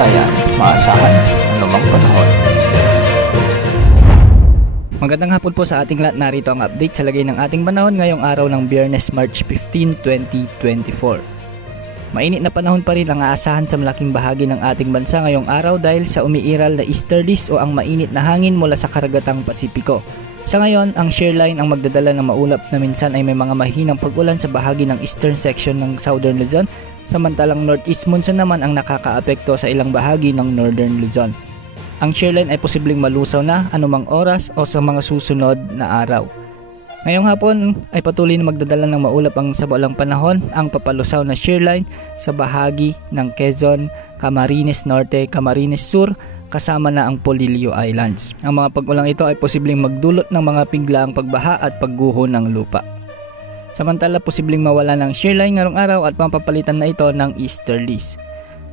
bayan, maasahan anumang panahon. Magandang hapon po sa ating lahat. Narito ang update sa lagay ng ating panahon ngayong araw ng Biyernes, March 15, 2024. Mainit na panahon pa rin ang aasahan sa malaking bahagi ng ating bansa ngayong araw dahil sa umiiral na easterlies o ang mainit na hangin mula sa karagatang Pasipiko. Sa ngayon, ang shear line ang magdadala ng maulap na minsan ay may mga mahinang pag-ulan sa bahagi ng eastern section ng Southern Luzon, samantalang northeast monsoon naman ang nakakaapekto sa ilang bahagi ng Northern Luzon. Ang shear line ay posibleng malusaw na anumang oras o sa mga susunod na araw. Ngayong hapon ay patuloy na magdadala ng maulap ang sabalang panahon ang papalusaw na shear line sa bahagi ng Quezon, Camarines Norte, Camarines Sur, kasama na ang Polillo Islands. Ang mga pag-ulang ito ay posibleng magdulot ng mga biglaang pagbaha at pagguho ng lupa. Samantala, posibleng mawala ng shear line ngayong araw at mapapalitan na ito ng easterlies.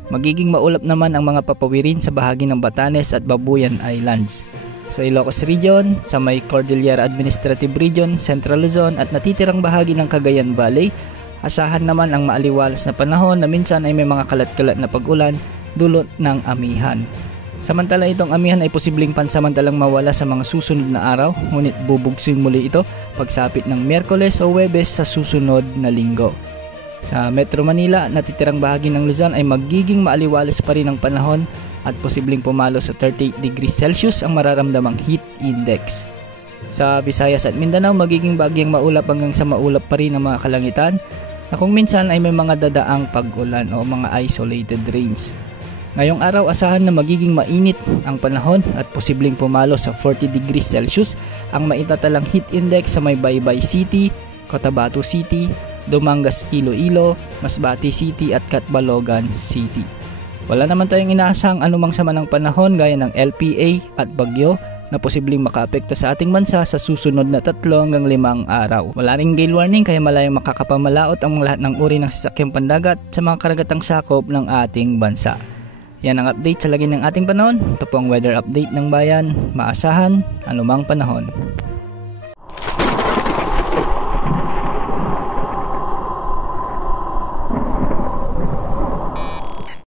Magiging maulap naman ang mga papawirin sa bahagi ng Batanes at Babuyan Islands. Sa Ilocos Region, sa may Cordillera Administrative Region, Central Luzon at natitirang bahagi ng Cagayan Valley, asahan naman ang maaliwalas na panahon na minsan ay may mga kalat-kalat na pag-ulan dulot ng amihan. Samantala, itong amihan ay posibleng pansamantalang mawala sa mga susunod na araw, ngunit bubugsin muli ito pagsapit ng Miyerkules o Huwebes sa susunod na linggo. Sa Metro Manila, natitirang bahagi ng Luzon ay magiging maaliwalas pa rin ang panahon at posibleng pumalo sa 38 degrees Celsius ang mararamdamang heat index. Sa Visayas at Mindanao, magiging bagyang maulap hanggang sa maulap pa rin ang mga kalangitan na kung minsan ay may mga dadaang pag-ulan o mga isolated rains. Ngayong araw, asahan na magiging mainit ang panahon at posibleng pumalo sa 40 degrees Celsius ang maitatalang heat index sa may Baybay City, Cotabato City, Dumangas Iloilo, Masbate City at Catbalogan City. Wala naman tayong inaasahang anumang sama ng panahon gaya ng LPA at bagyo na posibleng makaapekto sa ating bansa sa susunod na 3 hanggang 5 araw. Wala ring gale warning kaya malayong makakapamalaot ang lahat ng uri ng sasakyang pandagat sa mga karagatang sakop ng ating bansa. Yan ang update sa lagay ng ating panahon. Ito po ang weather update ng bayan. Maasahan anumang panahon.